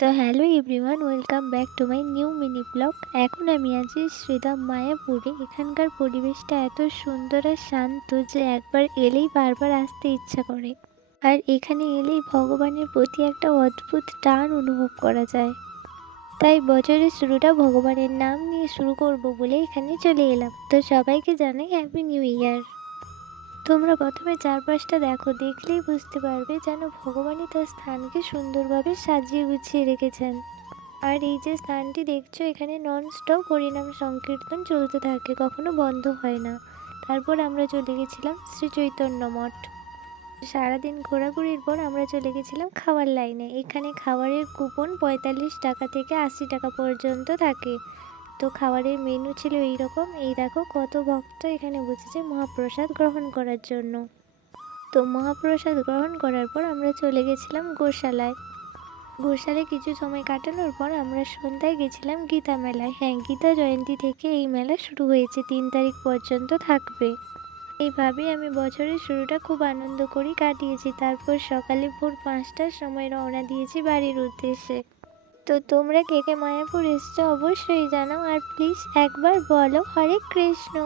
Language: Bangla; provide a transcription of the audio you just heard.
তো hello everyone, welcome back to my new mini blog. এখন আমি আছি শ্রীদাম মায়াপুরে। এখানকার পরিবেশটা এত সুন্দর আর শান্ত যে একবার এলেই বারবার আসতে ইচ্ছা করে। আর এখানে এলেই ভগবানের প্রতি একটা অদ্ভুত টান অনুভব করা যায়। তাই বছরের শুরুটা ভগবানের নাম নিয়ে শুরু করব বলে এখানে চলে এলাম। তো সবাইকে জানাই হ্যাপি নিউ ইয়ার তোমরা প্রথমে চারপাশটা দেখো, দেখলেই বুঝতে পারবে যেন ভগবানই তার স্থানকে সুন্দরভাবে সাজিয়ে গুছিয়ে রেখেছেন। আর এই যে স্থানটি দেখছ, এখানে নন স্টপ হরিনাম সংকীর্তন চলতে থাকে, কখনো বন্ধ হয় না। তারপর আমরা চলে গেছিলাম শ্রী চৈতন্য মঠ। সারাদিন ঘোরাঘুরির পর আমরা চলে গেছিলাম খাওয়ার লাইনে। এখানে খাবারের কুপন পঁয়তাল্লিশ টাকা থেকে আশি টাকা পর্যন্ত থাকে। তো খাবারের মেনু ছিল এই রকম এই দেখো কত ভক্ত এখানে বসেছে মহাপ্রসাদ গ্রহণ করার জন্য। তো মহাপ্রসাদ গ্রহণ করার পর আমরা চলে গেছিলাম গোশালায়। গোশালায় কিছু সময় কাটানোর পর আমরা সন্ধ্যায় গেছিলাম গীতা মেলায়। হ্যাঁ গীতা জয়ন্তী থেকে এই মেলা শুরু হয়েছে, তিন তারিখ পর্যন্ত থাকবে। এইভাবে আমি বছরের শুরুটা খুব আনন্দ করেই কাটিয়েছি। তারপর সকালে ভোর পাঁচটার সময় রওনা দিয়েছি বাড়ির উদ্দেশ্যে। তো তোমরা কে কে মায়াপুর এসছো অবশ্যই জানাও। আর প্লিজ একবার বলো হরে কৃষ্ণ।